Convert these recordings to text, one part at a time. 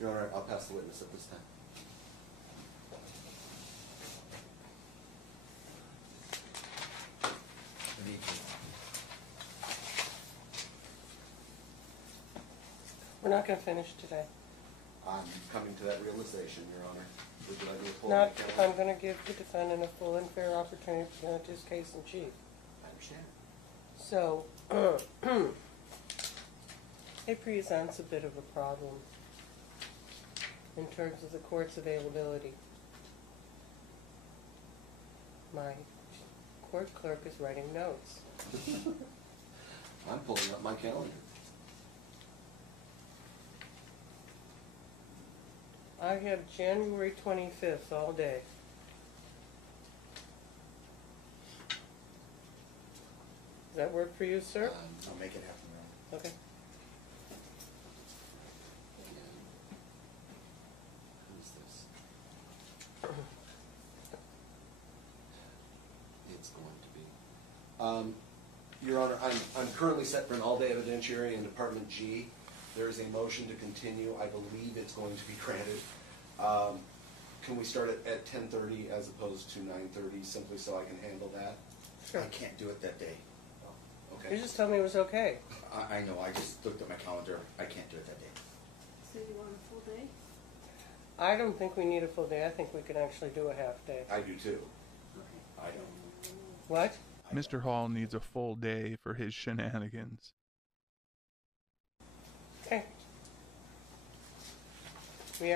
Your Honor, I'll pass the witness at this time. We're not going to finish today. I'm coming to that realization, Your Honor. Would you like me to pull Not my if calendar? I'm going to give the defendant a full and fair opportunity to present his case in chief. I understand. So, it presents a bit of a problem in terms of the court's availability. My court clerk is writing notes. I'm pulling up my calendar. I have January 25th all day. Does that work for you, sir? I'll make it happen, Your Honor. Okay. Who's this? It's going to be. Your Honor, I'm currently set for an all-day evidentiary in Department G. There is a motion to continue. I believe it's going to be granted. Can we start it at 10:30 as opposed to 9:30, simply so I can handle that? Sure. I can't do it that day. Okay. You just told me it was okay. I know, I just looked at my calendar. I can't do it that day. So you want a full day? I don't think we need a full day. I think we can actually do a half day. I do too. Okay. I don't. What? Mr. Hall needs a full day for his shenanigans. Okay. We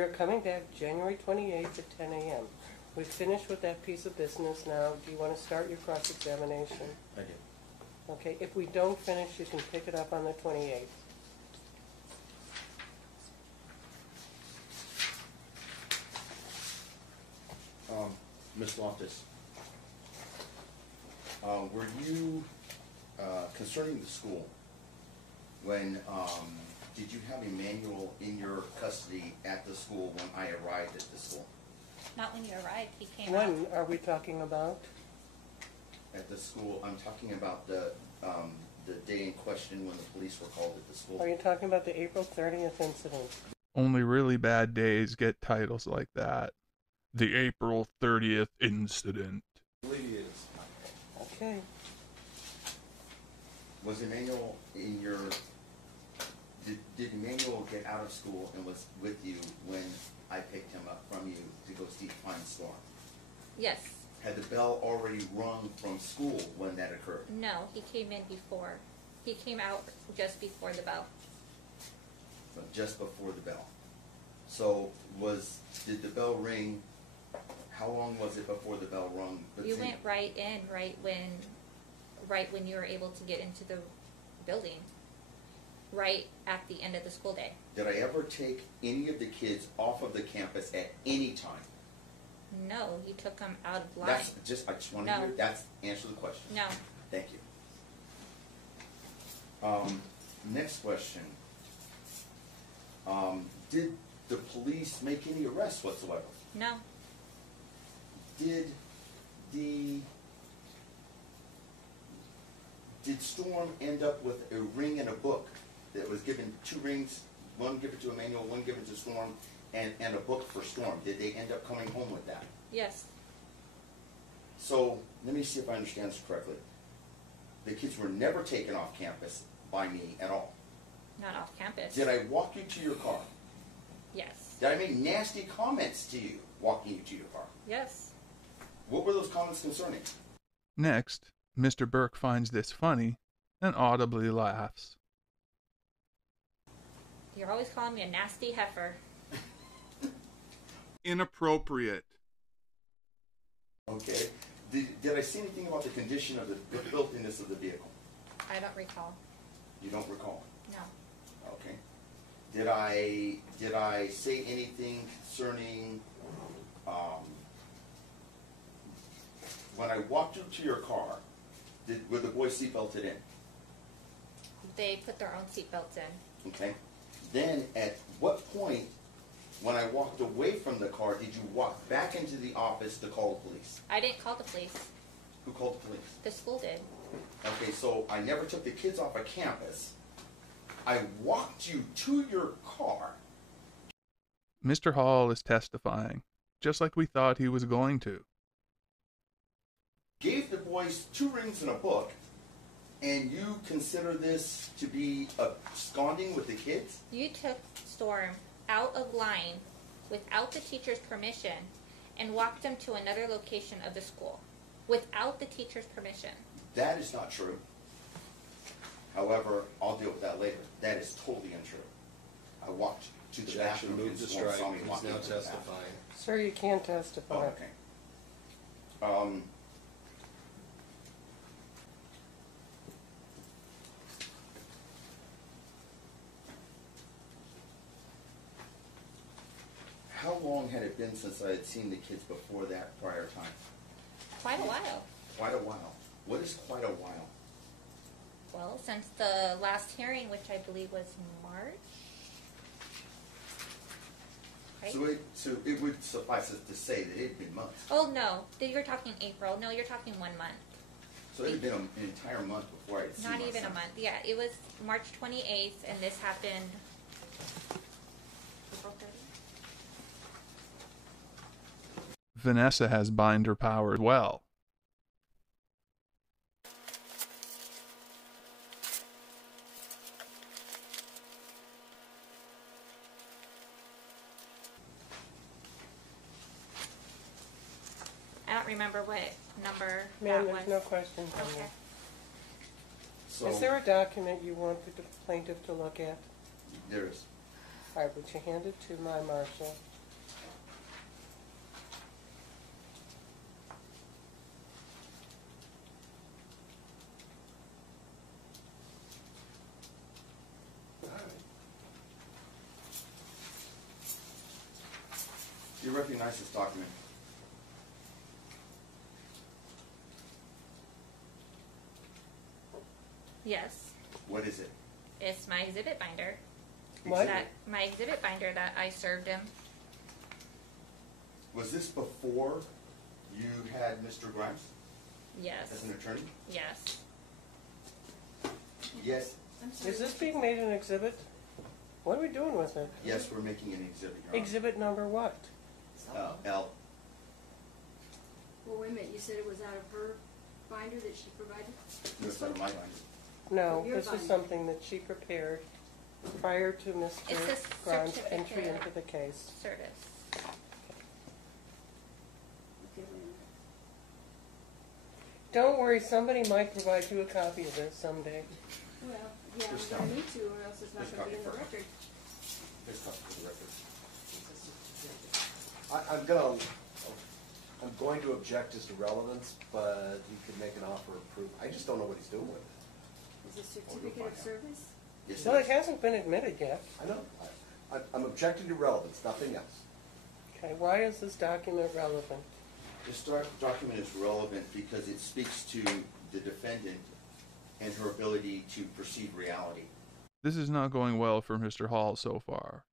are coming back January 28th at 10 a.m. We've finished with that piece of business now. Do you want to start your cross-examination? I do. Okay, if we don't finish, you can pick it up on the 28th. Ms. Loftus, were you, concerning the school, when, did you have a manual in your custody at the school when I arrived at the school? Not when you arrived, he came out. When are we talking about? At the school, I'm talking about the day in question when the police were called at the school. Are you talking about the April 30th incident? Only really bad days get titles like that. The April 30th incident. I believe he is. Okay. Was Emmanuel in your, did Emmanuel get out of school and was with you when I picked him up from you to go see Fine Storm? Yes. Had the bell already rung from school when that occurred? No, he came in before. He came out just before the bell. But just before the bell. So did the bell ring, how long was it before the bell rung? You went right in, right when you were able to get into the building. Right at the end of the school day. Did I ever take any of the kids off of the campus at any time? No, you took them out of line. I just want to No. hear, answer the question. No. Thank you. Next question. Did the police make any arrests whatsoever? No. Did Storm end up with a ring and a book that was given, 2 rings, one given to Emmanuel, one given to Storm, and a book for Storm? Did they end up coming home with that? Yes. So, let me see if I understand this correctly. The kids were never taken off campus by me at all. Not off campus. Did I walk you to your car? Yes. Did I make nasty comments to you walking you to your car? Yes. What were those comments concerning? Next, Mr. Burke finds this funny and audibly laughs. You're always calling me a nasty heifer. Inappropriate. Okay. Did I say anything about the condition of the filthiness of the vehicle? I don't recall. You don't recall? No. Okay. Did I say anything concerning when I walked you to your car, were the boys seatbelted in? They put their own seatbelts in. Okay. Then at what point, when I walked away from the car, did you walk back into the office to call the police? I didn't call the police. Who called the police? The school did. Okay, so I never took the kids off of campus. I walked you to your car. Mr. Hall is testifying, just like we thought he was going to. Gave the boys 2 rings and a book, and you consider this to be absconding with the kids? You took Storm out of line without the teacher's permission and walked him to another location of the school without the teacher's permission. That is not true. However, I'll deal with that later. That is totally untrue. I walked to the Objection, bathroom move and to Storm strike. saw me He's walking now to the bathroom. testifying. Sir, you can't testify. Oh, okay. How long had it been since I had seen the kids before that prior time? Quite a while. Quite a while. What is quite a while? Well, since the last hearing, which I believe was March. Right? So it would suffice us to say that it had been months. Oh, no. You're talking April. No, you're talking 1 month. So it had been an entire month before I had seen Not my even son. a month. Yeah, it was March 28th, and this happened April 30th. Vanessa has binder power as well. I don't remember what number Ma'am, that there's was. no question from Okay. you. So, Is there a document you want the plaintiff to look at? There is. All right, would you hand it to my marshal? Do you recognize this document? Yes. What is it? It's my exhibit binder. What? My exhibit binder that I served him. Was this before you had Mr. Grimes Yes. as an attorney? Yes. Yes. I'm sorry. Is this being made an exhibit? What are we doing with it? Yes, we're making an exhibit, Your Honor. Exhibit number what? L. Well, wait a minute, you said it was out of her binder that she provided? No, it's not my binder. No, Your this was binder. something that she prepared prior to Mr. It's a Grimes' entry certificate. into the case. Service. Okay, wait a minute. Don't worry, somebody might provide you a copy of this someday. Well, yeah, Just we're gonna copy. need to, or else it's not Just gonna be in copy the first. record. Here's a copy for the record. I'm going to object as to relevance, but you could make an offer of proof. I just don't know what he's doing with it. Is a certificate of service? Yes, Well, it it is. hasn't been admitted yet. I know. I'm objecting to relevance, nothing else. Okay, why is this document relevant? This document is relevant because it speaks to the defendant and her ability to perceive reality. This is not going well for Mr. Hall so far.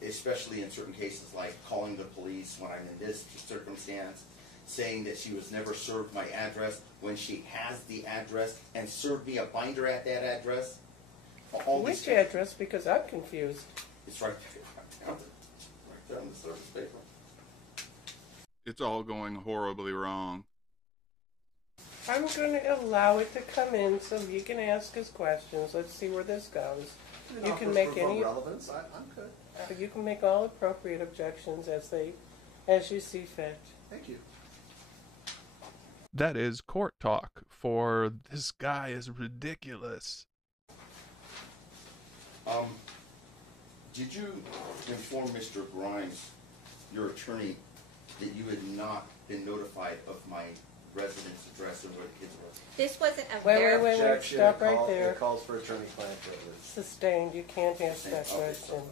Especially in certain cases like calling the police when I'm in this circumstance, saying that she was never served my address when she has the address and served me a binder at that address. All Which these- address? Because I'm confused. It's right there, right there on the service paper. It's all going horribly wrong. I'm going to allow it to come in so he can ask his questions. Let's see where this goes. An You offer can make of any. relevance, I'm good. You can make all appropriate objections as you see fit. Thank you. That is court talk for this guy is ridiculous. Did you inform Mr. Grimes, your attorney, that you had not been notified of my residence address and where the kids were? This wasn't a Wait, wait. Objection, Stop it right call- there. It calls for attorney-client privilege. Sustained. You can't ask that Okay, question.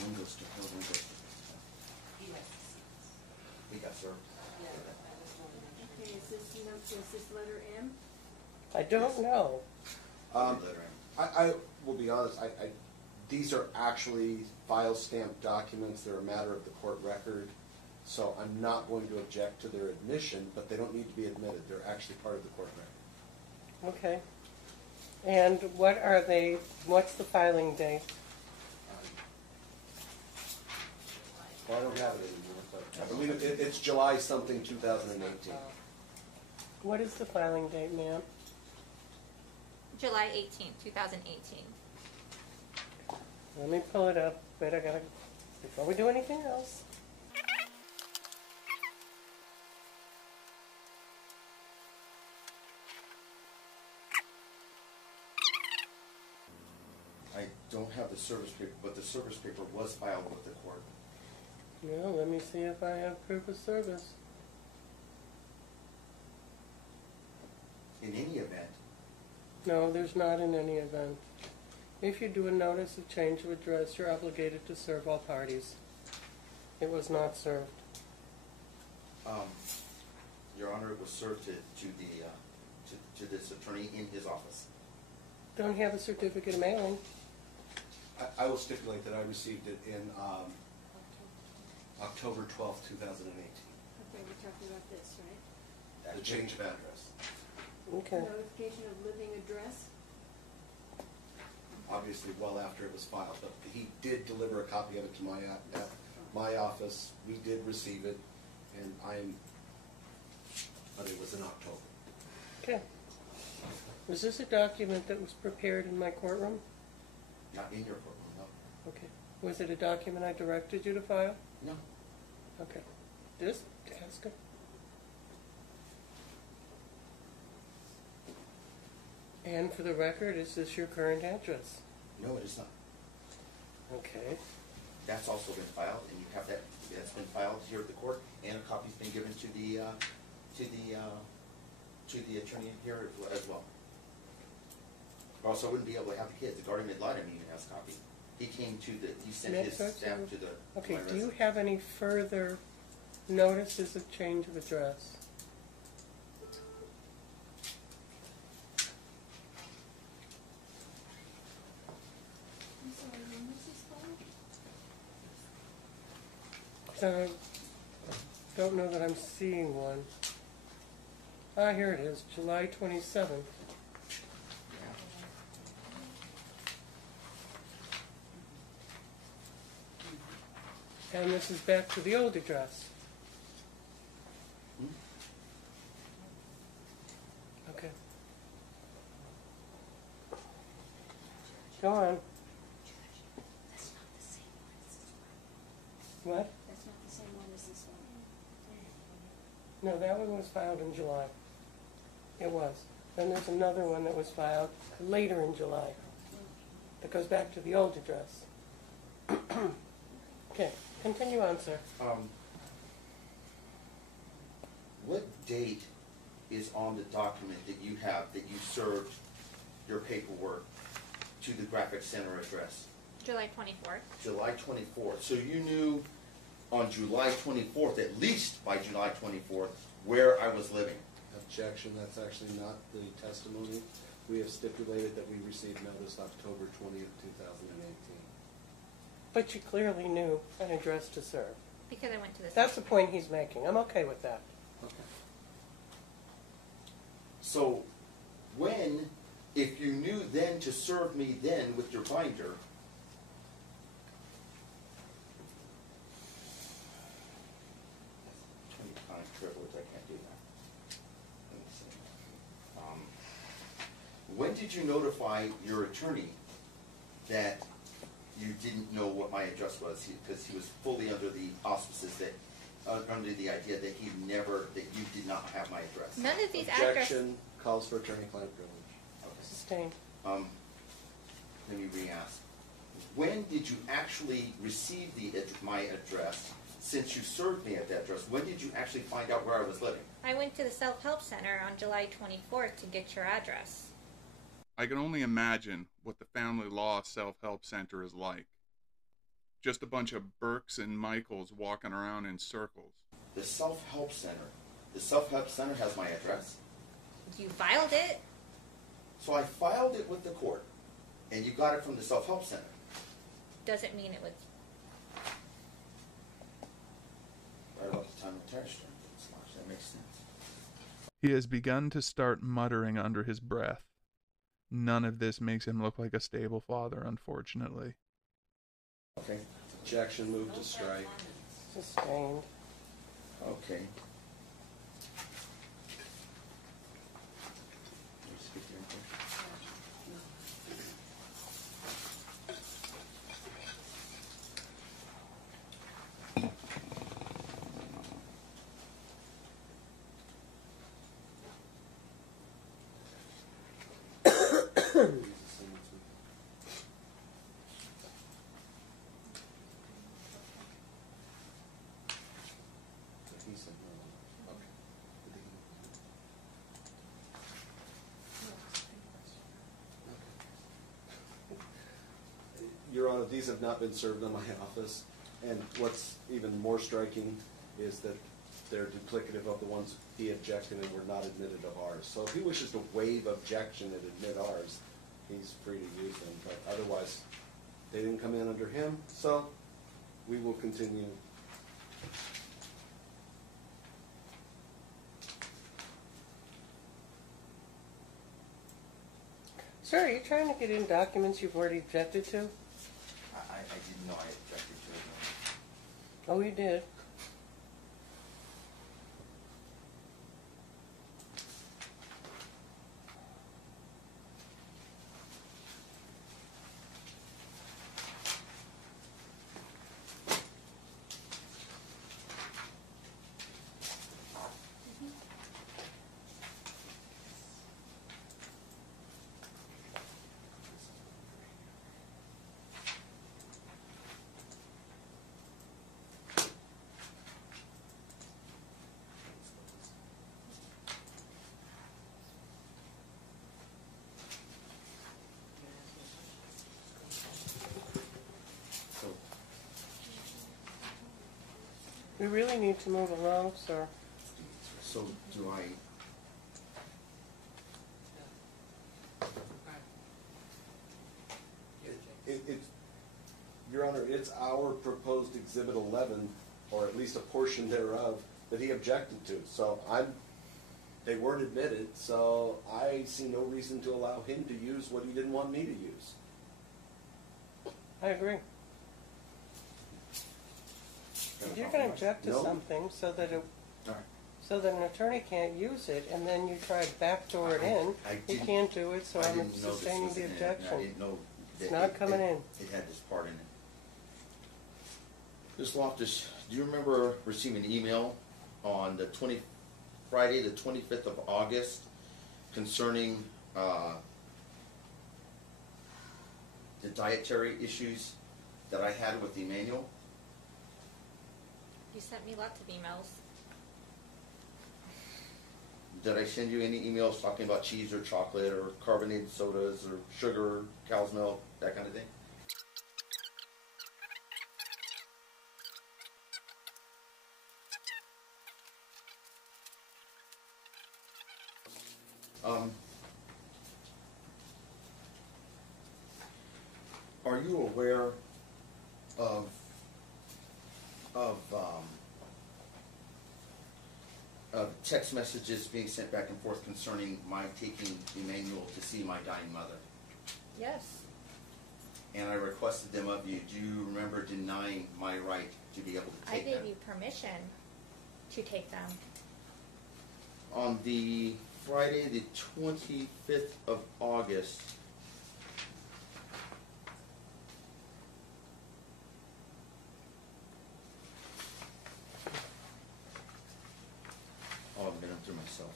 One goes to her, one goes to he got served. Okay, is this letter M? I don't know. Letter M. I will be honest, these are actually file stamped documents. They're a matter of the court record. So I'm not going to object to their admission, but they don't need to be admitted. They're actually part of the court record. Okay. And what are they, what's the filing date? Well, I don't have it anymore, but I believe it's July something 2018. What is the filing date, ma'am? July 18th, 2018. Let me pull it up, but I gotta, before we do anything else. I don't have the service paper, but the service paper was filed with the court. Well, let me see if I have proof of service. In any event, No, there's not in any event. If you do a notice of change of address, you're obligated to serve all parties. It was not served. Your Honor, it was served to this attorney in his office. Don't have a certificate of mailing. I will stipulate that I received it in October 12th, 2018. Okay, we're talking about this, right? The change of address. Okay. Notification of living address? Obviously, well after it was filed, but he did deliver a copy of it to my office. We did receive it, and but it was in October. Okay. Was this a document that was prepared in my courtroom? Not in your courtroom, no. Okay. Was it a document I directed you to file? No. Okay. Just ask her. And for the record, is this your current address? No, it is not. Okay. That's also been filed, and you have that. That's been filed here at the court, and a copy's been given to the attorney here as well. Or else I wouldn't be able to have the kids. The guardian ad litem even has a copy. He sent his stamp to the. Okay, my do you residence. have any further notices of change of address? I'm sorry, when was this filed? So, I don't know that I'm seeing one. Ah, here it is, July 27th. And this is back to the old address. Okay. Go on. That's not the same one as this one. What? That's not the same one as this one. No, that one was filed in July. It was. Then there's another one that was filed later in July. That goes back to the old address. Okay, continue on, sir. What date is on the document that you have that you served your paperwork to the graphic center address? July 24th. July 24th. So you knew on July 24th, at least by July 24th, where I was living. Objection, that's actually not the testimony. We have stipulated that we received notice October 20th, 2018. But you clearly knew an address to serve. Because I went to the That's the point he's making. I'm okay with that. Okay. So when, if you knew then to serve me then with your binder, attorney-client privilege, I can't do that. Let me see. When did you notify your attorney that you didn't know what my address was? Because he was fully under the auspices that, under the idea that that you did not have my address. None of these addresses. Objection calls for attorney-client privilege. Sustained. Let me re-ask. When did you actually receive my address? Since you served me at that address, when did you actually find out where I was living? I went to the self-help center on July 24th to get your address. I can only imagine what the family law self-help center is like. Just a bunch of Burkes and Michaels walking around in circles. The self-help center. The self-help center has my address. You filed it? So I filed it with the court. And you got it from the self-help center. Doesn't mean it was. Right about the time the tire started. That makes sense. He has begun to start muttering under his breath. None of this makes him look like a stable father, unfortunately. Okay. Objection, move to strike. Sustained. Okay. Let me speak to you real quick. He said no. Okay. Your Honor, these have not been served on my office, and what's even more striking is that they're duplicative of the ones he objected and were not admitted of ours. So if he wishes to waive objection and admit ours, he's free to use them, but otherwise, they didn't come in under him, so we will continue. Sir, are you trying to get in documents you've already objected to? I didn't know I objected to it. Oh, you did. So, We really need to move along, sir. so do I? It's, Your Honor, it's our proposed Exhibit 11, or at least a portion thereof, that he objected to. So they weren't admitted, so I see no reason to allow him to use what he didn't want me to use. I agree. If you're going to object to No. something so that All right. an attorney can't use it, and then you try to backdoor it in, I you didn't- can't do it, so I I'm didn't know this sustaining was the in it. objection. I didn't know that It's not coming in. It had this part in it. Ms. Loftus, do you remember receiving an email on the Friday, the 25th of August, concerning the dietary issues that I had with Emmanuel? You sent me lots of emails. Did I send you any emails talking about cheese or chocolate or carbonated sodas or sugar, cow's milk, that kind of thing? Are you aware of text messages being sent back and forth concerning my taking Emmanuel to see my dying mother? Yes. And I requested them of you. Do you remember denying my right to be able to I take gave them? you permission to take them. On the Friday, the 25th of August, oh, I've been up through myself.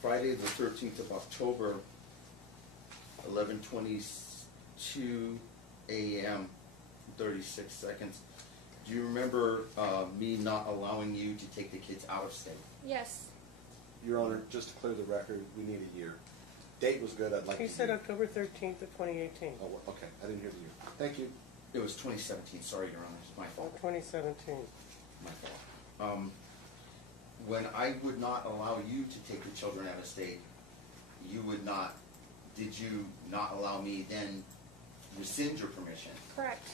Friday, the 13th of October, 11:22 a.m., 36 seconds. Do you remember me not allowing you to take the kids out of state? Yes. Your Honor, just to clear the record, we need a year. Date was good, I'd like to. He said October 13th of 2018. Oh, okay, I didn't hear the year. Thank you. It was 2017, sorry, Your Honor, it's my Or fault. 2017. My fault. When I would not allow you to take the children out of state, did you not allow me then rescind your permission? Correct.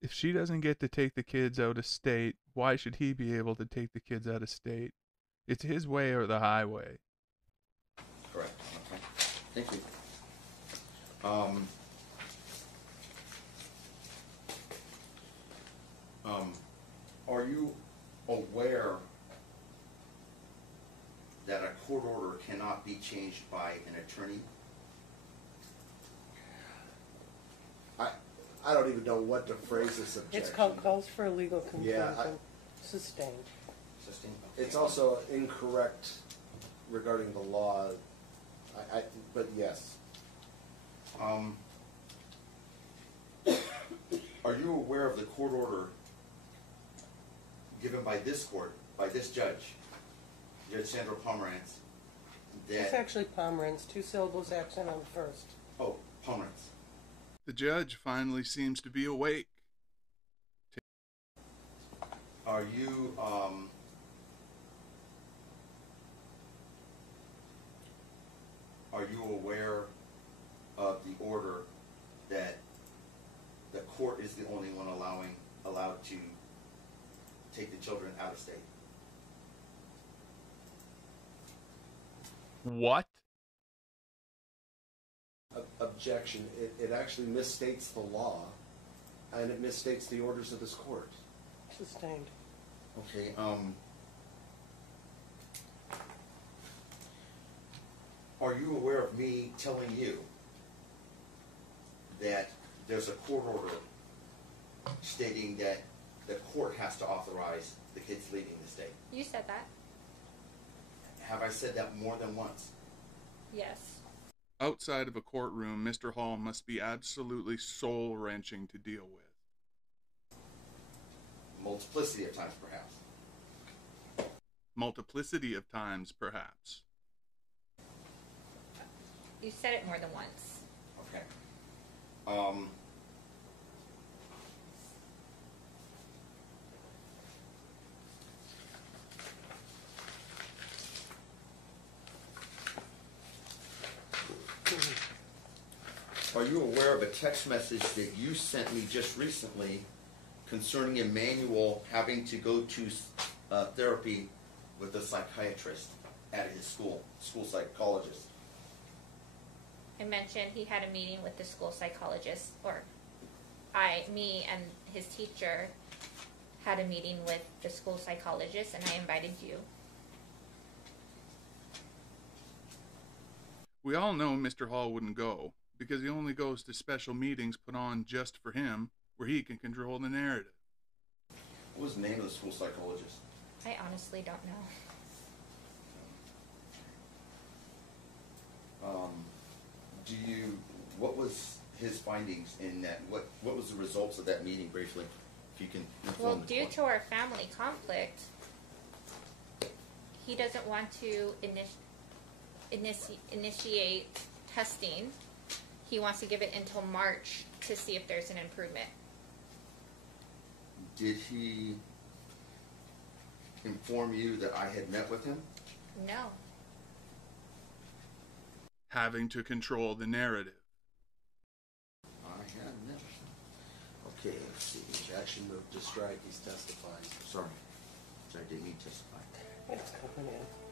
If she doesn't get to take the kids out of state, why should he be able to take the kids out of state? It's his way or the highway. Correct, okay, thank you. Are you aware that a court order cannot be changed by an attorney? I don't even know what to phrase this objection. It's called calls for a legal conclusion. Yeah, Sustained. Sustained? It's also incorrect regarding the law, but yes. Are you aware of the court order given by this court, by this judge, Judge Sandra Pomerantz, It's that, actually Pomerantz, 2 syllables, accent on the first. oh, Pomerantz. The judge finally seems to be awake. Are you, aware of the order that the court is the only one allowed to take the children out of state? What? Objection. It actually misstates the law, and it misstates the orders of this court. Sustained. Okay, are you aware of me telling you that there's a court order stating that the court has to authorize the kids leaving the state? You said that. Have I said that more than once? Yes. Outside of a courtroom, Mr. Hall must be absolutely soul-wrenching to deal with. Multiplicity of times, perhaps. Multiplicity of times, perhaps. You said it more than once. Okay. Are you aware of a text message that you sent me just recently concerning Emmanuel having to go to therapy with a psychiatrist at his school psychologist? I mentioned he had a meeting with the school psychologist, or me and his teacher had a meeting with the school psychologist, and I invited you. We all know Mr. Hall wouldn't go, because he only goes to special meetings put on just for him, where he can control the narrative. What was the name of the school psychologist? I honestly don't know. What was his findings in that? What was the results of that meeting, briefly, if you can inform Well, the due court? to our family conflict, he doesn't want to initiate testing. He wants to give it until March to see if there's an improvement. Did he inform you that I had met with him? No. Having to control the narrative. I had met. Okay, let's see. Objection to strike, he's testifying. Sorry. I didn't mean to testify. It's coming in.